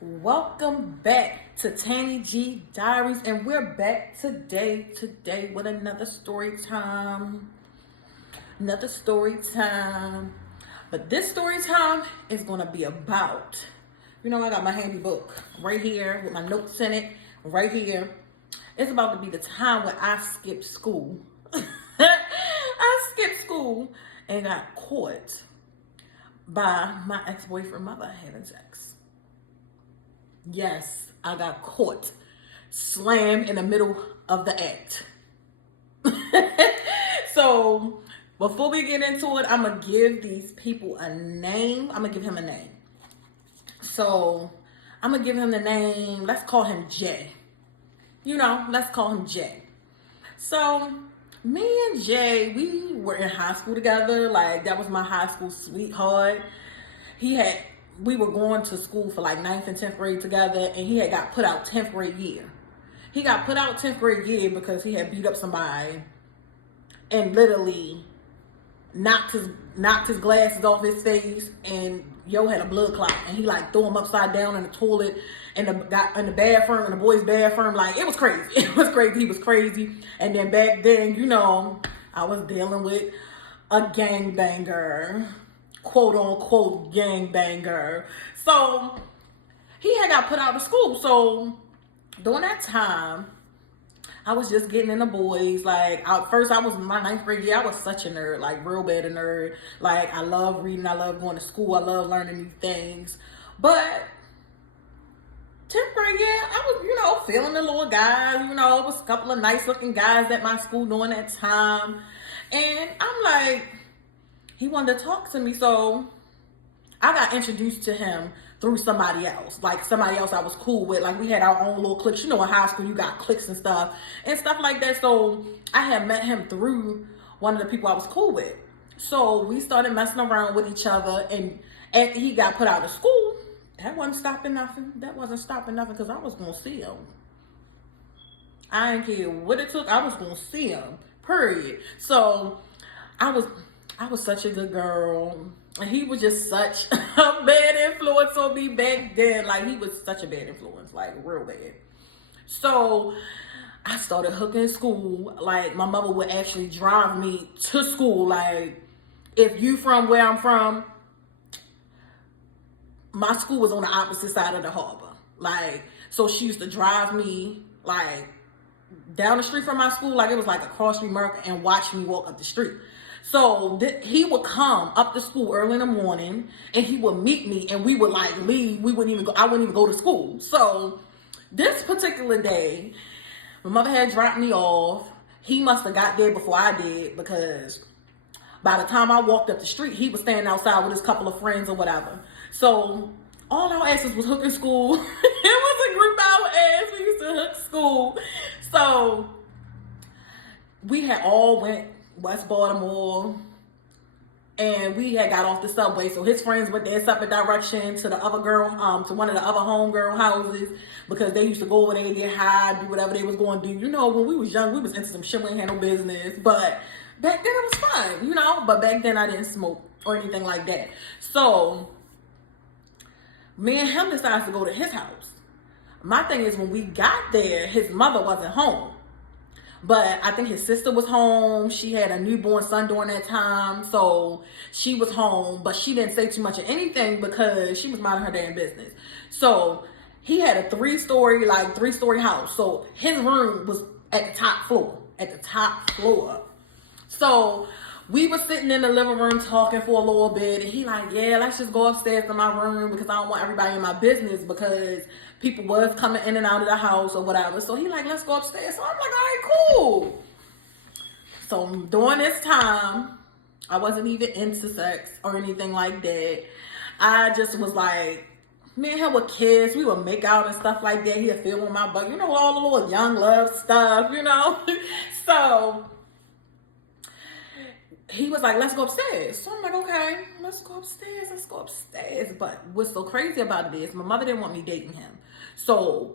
Welcome back to Tanny G Diaries, and we're back today with another story time. But this story time is going to be about, I got my handy book right here with my notes in it, right here. It's about to be the time when I skipped school. I skipped school and got caught by my ex-boyfriend mother having sex. Yes, I got caught slammed in the middle of the act. So before we get into it, I'm going to give these people a name. I'm going to give him a name. So I'm going to give him the name. Let's call him Jay. Let's call him Jay. So me and Jay, we were in high school together. Like, that was my high school sweetheart. We were going to school for like 9th and 10th grade together, and he had got put out 10th grade year. He got put out 10th grade year because he had beat up somebody and literally knocked his glasses off his face, and had a blood clot, and he like threw him upside down in the toilet in the bathroom, in the boys' bathroom. Like, it was crazy. It was crazy. He was crazy. And then back then, I was dealing with a gangbanger, quote unquote gangbanger. So he had got put out of school. So during that time, I was just getting into boys. Like, first I was in my 9th grade year. I was such a nerd, like real bad a nerd. Like, I love reading. I love going to school. I love learning new things. But 10th grade year, I was, feeling the little guys. It was a couple of nice looking guys at my school during that time. And I'm like, he wanted to talk to me. So I got introduced to him through somebody else. Like, somebody else I was cool with. Like, we had our own little cliques. In high school, you got cliques and stuff like that. So I had met him through one of the people I was cool with. So we started messing around with each other. And after he got put out of school, that wasn't stopping nothing. Because I was going to see him. I didn't care what it took. I was going to see him. Period. So I was such a good girl. And he was just such a bad influence on me back then. Like, he was such a bad influence, like, real bad. So I started hooking school. Like, my mother would actually drive me to school. Like, if you from where I'm from, my school was on the opposite side of the harbor. Like, so she used to drive me, like, down the street from my school. Like, it was like across the America, and watch me walk up the street. So he would come up to school early in the morning, and he would meet me, and we would like leave. I wouldn't even go to school. So this particular day, my mother had dropped me off. He must have got there before I did, because by the time I walked up the street, he was standing outside with his couple of friends or whatever. So all our asses was hooking school. It was a group of our ass. We used to hook school. So we had all went West Baltimore, and we had got off the subway. So his friends went their separate direction to the other girl, to one of the other homegirl houses, because they used to go over there, get high, do whatever they was going to do. When we was young, we was into some shit we ain't had no business. But back then it was fun, But back then I didn't smoke or anything like that. So me and him decided to go to his house. My thing is, when we got there, his mother wasn't home. But I think his sister was home. She had a newborn son during that time. So she was home, but she didn't say too much of anything because she was minding her damn business. So he had a three-story house. So his room was at the top floor. So we were sitting in the living room talking for a little bit, and he like, yeah, let's just go upstairs to my room, because I don't want everybody in my business, because people was coming in and out of the house or whatever. So he like, let's go upstairs. So I'm like, all right, cool. So during this time, I wasn't even into sex or anything like that. I just was like, me and him were kids. We would make out and stuff like that. He'd feel on my butt, all the little young love stuff, So he was like, let's go upstairs. So I'm like, okay, let's go upstairs. But what's so crazy about it is, my mother didn't want me dating him. So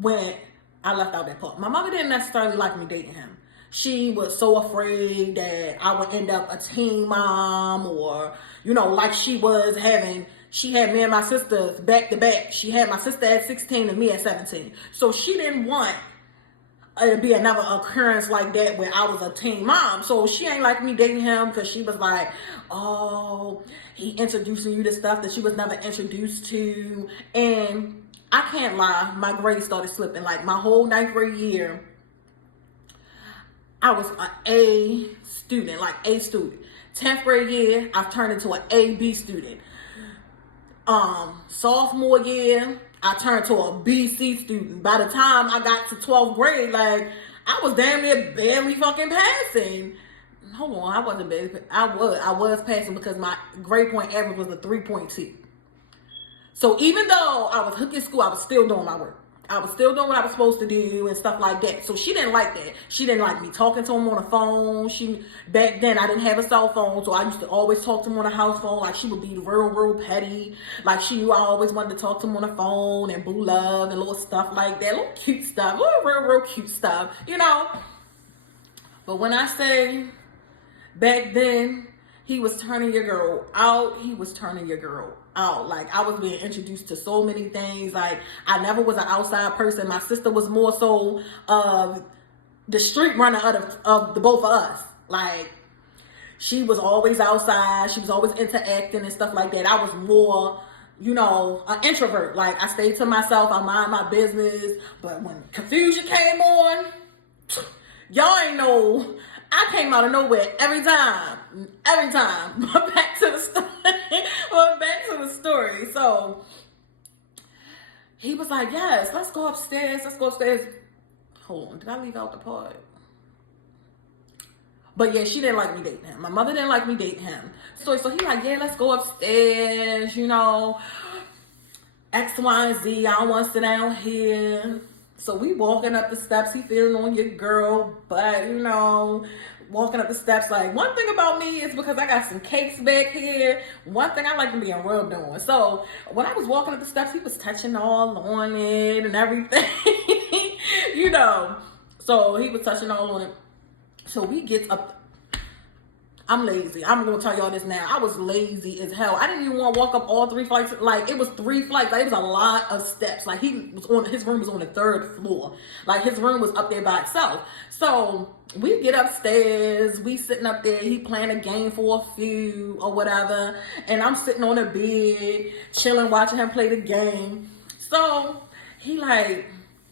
when I left out that part, my mother didn't necessarily like me dating him. She was so afraid that I would end up a teen mom, or, like she was having she had me and my sisters back to back. She had my sister at 16 and me at 17. So she didn't want it to be another occurrence like that where I was a teen mom. So she ain't like me dating him because she was like, oh, he introducing you to stuff that she was never introduced to. And I can't lie, my grades started slipping. Like my whole 9th grade year, I was an A student, like A student. 10th grade year, I've turned into an AB student. Sophomore year, I turned to a BC student. By the time I got to 12th grade, like, I was damn near barely fucking passing. Hold on, I wasn't barely, I was passing because my grade point average was a 3.2. So even though I was hooked in school, I was still doing my work. I was still doing what I was supposed to do and stuff like that. So she didn't like that. She didn't like me talking to him on the phone. Back then I didn't have a cell phone, so I used to always talk to him on a house phone. Like she would be real petty. Like I always wanted to talk to him on the phone and boo love and little stuff like that. Little cute stuff. Little real cute stuff, you know. But when I say back then, he was turning your girl out. He was turning your girl out. Like I was being introduced to so many things. Like I never was an outside person. My sister was more so the street runner of the both of us. Like she was always outside. She was always interacting and stuff like that. I was more, you know, an introvert. Like I stayed to myself. I mind my business. But when confusion came on, y'all ain't know. I came out of nowhere every time. But back to the story. Back to the story. So he was like, yes, let's go upstairs. Hold on, did I leave out the part? But yeah, she didn't like me dating him. My mother didn't like me dating him. So he like, yeah, let's go upstairs, you know, X, Y, and Z. I don't want to sit down here. So we walking up the steps, he feeling on your girl, but you know, walking up the steps. Like one thing about me is because I got some cakes back here, one thing I like to be rubbed on. So when I was walking up the steps, he was touching all on it and everything, you know. So he was touching all on it. So we get up. I'm lazy. I'm going to tell y'all this now. I was lazy as hell. I didn't even want to walk up all 3 flights. Like, it was 3 flights. Like, it was a lot of steps. Like, his room was on the 3rd floor. Like, his room was up there by itself. So, we get upstairs. We sitting up there. He playing a game for a few or whatever. And I'm sitting on the bed, chilling, watching him play the game. So,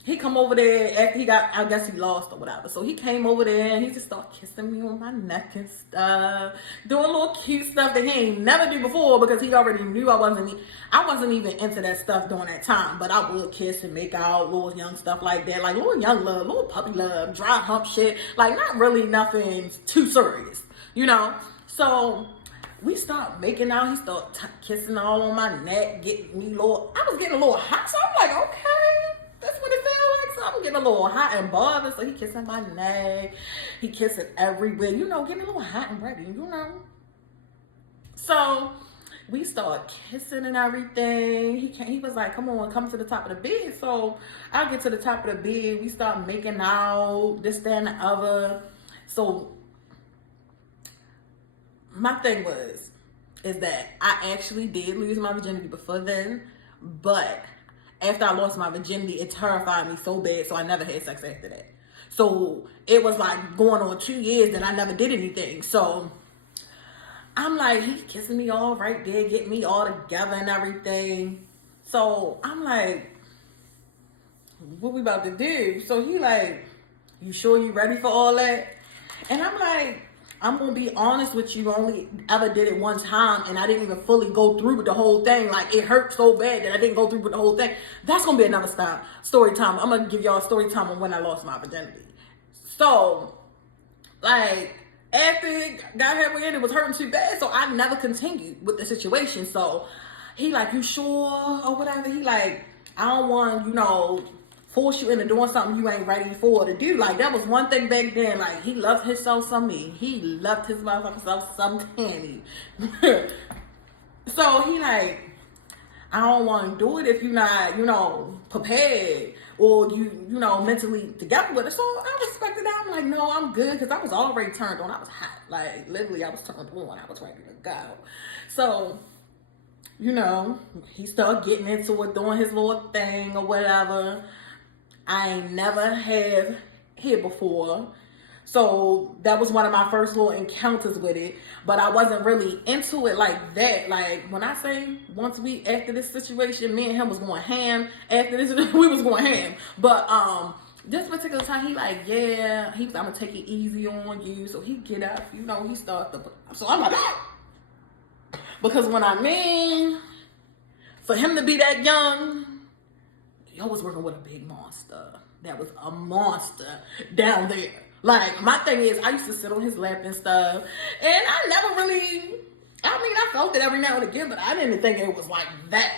he come over there after I guess he lost or whatever. So he came over there and he just started kissing me on my neck and stuff. Doing little cute stuff that he ain't never do before because he already knew I wasn't even into that stuff during that time. But I would kiss and make out, little young stuff like that. Like little young love, little puppy love, dry hump shit. Like not really nothing too serious, you know? So we start making out. He started kissing all on my neck, getting me I was getting a little hot. So I'm like, okay. That's what it felt like. So I'm getting a little hot and bothered. So he kissing my neck. He kissing everywhere. You know, getting a little hot and ready, you know. So we start kissing and everything. He was like, come on, come to the top of the bed. So I get to the top of the bed. We start making out, this, that, and the other. So my thing is that I actually did lose my virginity before then. But after I lost my virginity, it terrified me so bad, so I never had sex after that. So it was like going on 2 years that I never did anything. So I'm like, he kissing me all right there, getting me all together and everything. So I'm like, what we about to do? So he like, you sure you ready for all that? And I'm like, I'm going to be honest with you, I only ever did it one time, and I didn't even fully go through with the whole thing. Like, it hurt so bad that I didn't go through with the whole thing. That's going to be another story time. I'm going to give y'all a story time on when I lost my virginity. So, like, after it got halfway in, it was hurting too bad, so I never continued with the situation. So, he like, you sure, or whatever. He like, I don't want, you know, force you into doing something you ain't ready for to do. Like, that was one thing back then. Like, he loved himself some me. He loved his motherfucking self some Candy. So, he like, I don't want to do it if you're not, you know, prepared or you know, mentally together with it. So, I respected that. I'm like, no, I'm good because I was already turned on. I was hot. Like, literally, I was turned on. I was ready to go. So, you know, he started getting into it, doing his little thing or whatever. I ain't never have here before. So that was one of my first little encounters with it. But I wasn't really into it like that. Like, when I say once after this situation, me and him was going ham. After this, we was going ham. But this particular time, he like, yeah, he was, I'm gonna take it easy on you. So he get up, you know, he start the. So I'm like, ah! Because for him to be that young, yo was working with a big monster. That was a monster down there. Like, my thing is, I used to sit on his lap and stuff, and I never really, I felt it every now and again, but I didn't think it was like that.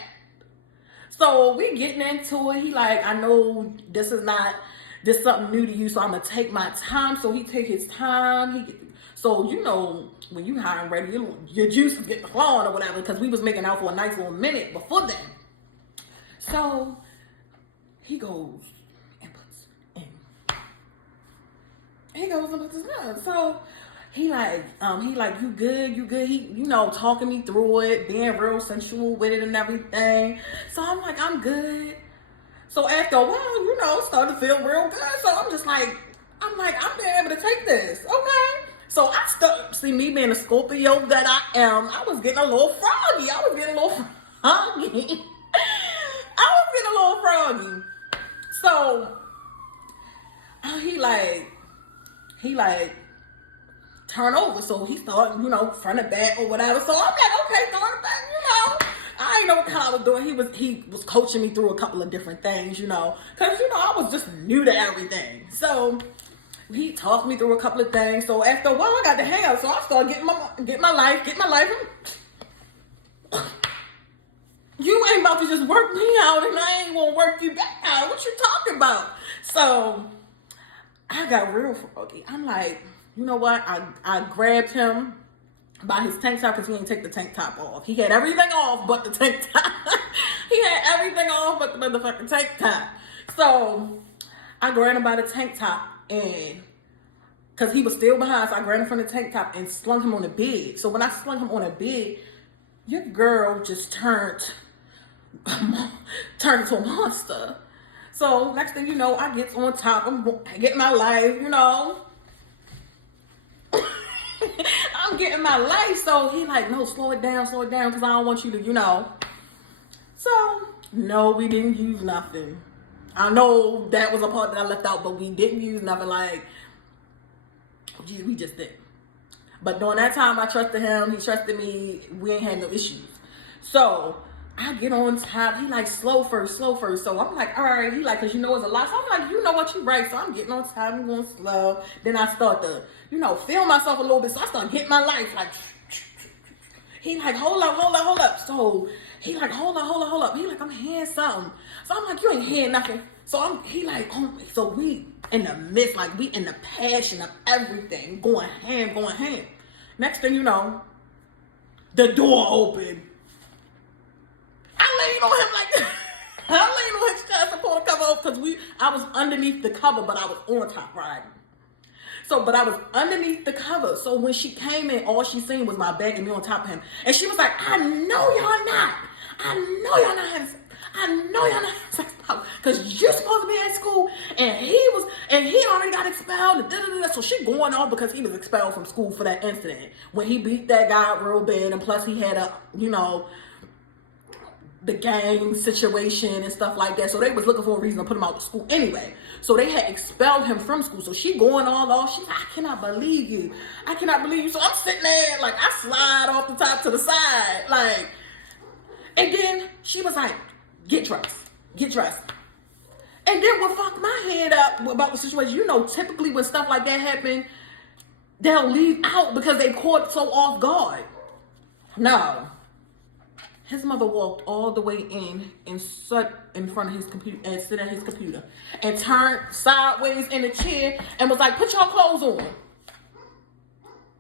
So we getting into it. He like, I know this something new to you, so I'm gonna take my time. So he take his time. So, you know, when you high and ready, your juices get flowing or whatever, because we was making out for a nice little minute before then. So he goes and puts in. He goes and puts his nose. So he like, you good? He, you know, talking me through it, being real sensual with it and everything. So I'm like, I'm good. So after a while, you know, started to feel real good. So I'm being able to take this, okay? So see, me being a Scorpio that I am, I was getting a little froggy. So he like turn over. So he started, you know, front and back or whatever. So I'm like, okay, front and back, you know. I didn't know what the hell I was doing. He was coaching me through a couple of different things, you know, because, you know, I was just new to everything. So he talked me through a couple of things. So after a while, I got the hang up. So I started get my life. You ain't about to just work me out, and I ain't gonna work you back out. What you talking about? So I got real froggy. I'm like, you know what? I grabbed him by his tank top, because he didn't take the tank top off. He had everything off but the tank top. He had everything off but the motherfucking tank top. So I grabbed him by the tank top, and because he was still behind, so I grabbed him from the tank top and slung him on the bed. So when I slung him on the bed, your girl just turned into a monster. So next thing you know, I get on top, I get my life, you know. I'm getting my life. So he like, no, slow it down, because I don't want you to, you know. So, no, we didn't use nothing. I know that was a part that I left out, but we didn't use nothing. Like, we just didn't. But during that time, I trusted him. He trusted me. We ain't had no issues. So I get on top. He like, slow first. So I'm like, all right. He like, because you know it's a lot. So I'm like, you know what, you right. So I'm getting on top. I'm going slow. Then I start to, you know, feel myself a little bit. So I start getting my life. Like, he like, hold up. So he like, hold up. He like, I'm hearing something. So I'm like, you ain't hearing nothing. So he like, so we in the midst, like we in the passion of everything, going ham. Next thing you know, the door opened. I laid on him like that. I laid on his chest and pulled the cover off, because I was underneath the cover, but I was on top riding. So, but I was underneath the cover. So when she came in, all she seen was my back and me on top of him. And she was like, I know y'all not having sex, because you're supposed to be at school, and he already got expelled. So she going off because he was expelled from school for that incident when he beat that guy real bad, and plus he had the gang situation and stuff like that. So they was looking for a reason to put him out of school anyway. So they had expelled him from school. So she going all off. She's like, I cannot believe you. So I'm sitting there, like, I slide off the top to the side, like, and then she was like, get dressed. And then what fucked my head up about the situation, you know, typically when stuff like that happen, they'll leave out because they caught so off guard. No. His mother walked all the way in and sat in front of his computer and sit at his computer and turned sideways in the chair and was like, put your clothes on.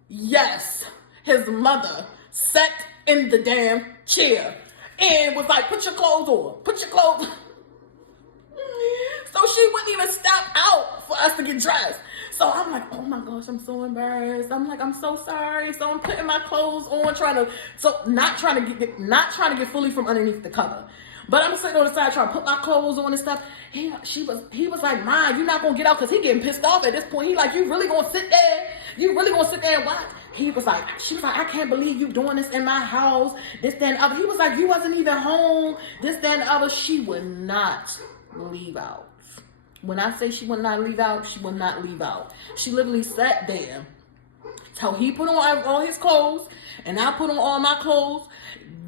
Yes, his mother sat in the damn chair and was like, put your clothes on. So she wouldn't even step out for us to get dressed. So I'm like, oh my gosh, I'm so embarrassed. I'm like, I'm so sorry. So I'm putting my clothes on, not trying to get fully from underneath the cover. But I'm sitting on the side trying to put my clothes on and stuff. He was like, Ma, you're not gonna get out, because he getting pissed off at this point. He like, you really gonna sit there? You really gonna sit there and watch? She was like, I can't believe you doing this in my house, this, that, and other. He was like, you wasn't even home, this, that, and other. She would not leave out. When I say she would not leave out, she would not leave out. She literally sat there till he put on all his clothes, and I put on all my clothes.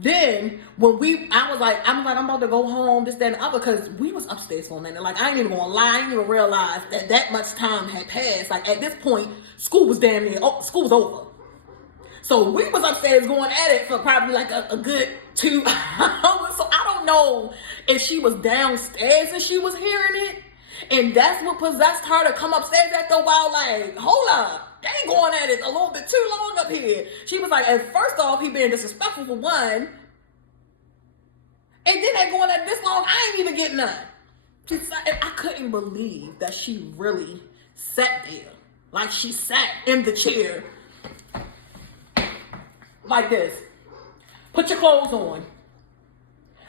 Then when I'm about to go home, this, that, and the other, because we was upstairs for a minute. Like, I ain't even gonna lie, I ain't even realize that much time had passed. Like, at this point, school was school was over. So we was upstairs going at it for probably like a good 2 hours. So I don't know if she was downstairs and she was hearing it, and that's what possessed her to come upstairs after a while. Like, hold up, they ain't going at it a little bit too long up here. She was like, and first off, he being disrespectful for one, and then they going at it this long, I ain't even getting none. I couldn't believe that she really sat there. Like, she sat in the chair like this. Put your clothes on.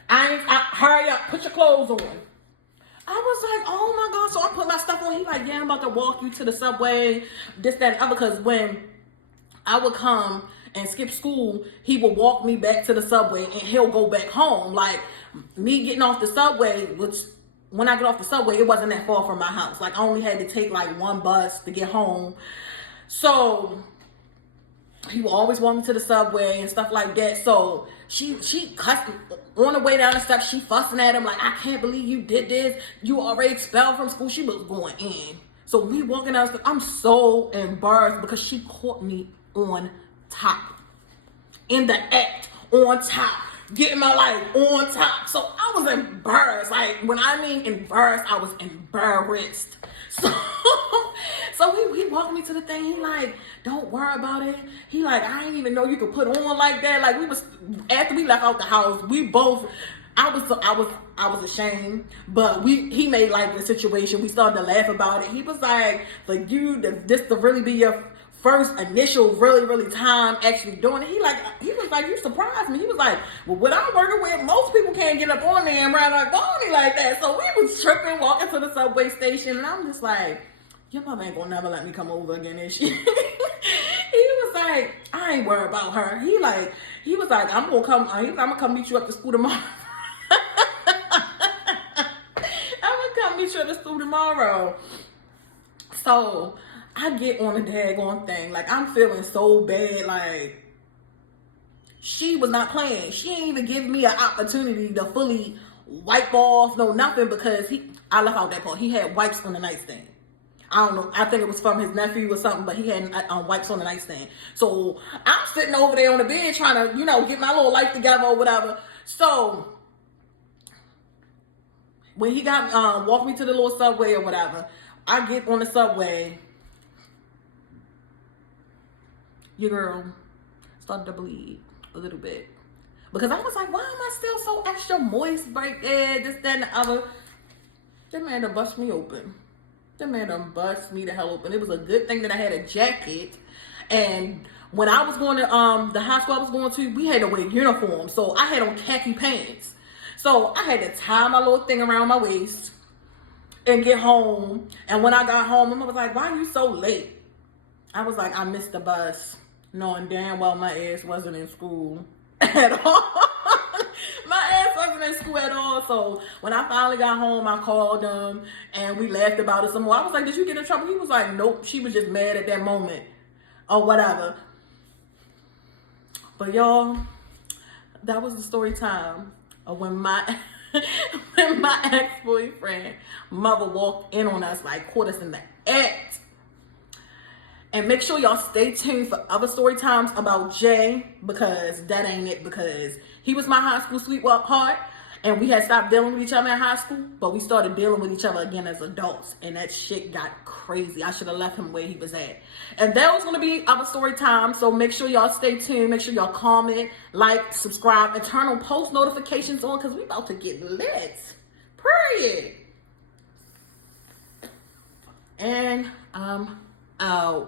Hurry up, put your clothes on. I was like, oh my God. So I put my stuff on. He like, yeah, I'm about to walk you to the subway, this, that, and other. Because when I would come and skip school, he would walk me back to the subway and he'll go back home. Like, me getting off the subway, which when I get off the subway, it wasn't that far from my house. Like, I only had to take like one bus to get home. So he would always walk me to the subway and stuff like that. So she cussed on the way down the steps. She fussing at him like, I can't believe you did this. You already expelled from school. She was going in. So we walking down the steps. I'm so embarrassed because she caught me on top. In the act, on top. Getting my life on top. So I was embarrassed. Like, when I mean embarrassed, I was embarrassed. So he walked me to the thing. He like, don't worry about it. He like, I didn't even know you could put on like that. Like, after we left out the house, we both, I was ashamed, but he made like the situation. We started to laugh about it. He was like, for you, this to really be your first initial really time actually doing it. He was like, you surprised me. He was like, well, what I'm working with, most people can't get up on there and ride like Bonnie like that. So we was tripping, walking to the subway station, and I'm just like, your mother ain't gonna never let me come over again, is she? He was like, I ain't worried about her. He was like, I'm gonna come meet you up to school tomorrow. I'm gonna come meet you up to school tomorrow. So I get on the daggone thing. Like, I'm feeling so bad. Like, she was not playing. She ain't even giving me an opportunity to fully wipe off, no nothing, because I left out that part. He had wipes on the nightstand. I don't know. I think it was from his nephew or something, but he had wipes on the nightstand. So I'm sitting over there on the bed trying to, get my little life together or whatever. So when he got walked me to the little subway or whatever, I get on the subway. Your girl started to bleed a little bit. Because I was like, why am I still so extra moist right there? This, that, and the other. That man done bust me open. That man done bust me the hell open. It was a good thing that I had a jacket. And when I was going to the high school I was going to, we had to wear uniforms. So I had on khaki pants. So I had to tie my little thing around my waist and get home. And when I got home, Mama was like, why are you so late? I was like, I missed the bus. Knowing damn well my ass wasn't in school at all. My ass wasn't in school at all. So when I finally got home, I called him and we laughed about it some more. I was like, did you get in trouble? He was like, nope. She was just mad at that moment or whatever. But y'all, that was the story time of when my ex-boyfriend mother walked in on us, like caught us in the act. And make sure y'all stay tuned for other story times about Jay, because that ain't it, because he was my high school sweetheart, and we had stopped dealing with each other in high school, but we started dealing with each other again as adults, and that shit got crazy. I should have left him where he was at. And that was going to be other story time, so make sure y'all stay tuned. Make sure y'all comment, like, subscribe, and turn on post notifications on, because we about to get lit. Period. And, uh,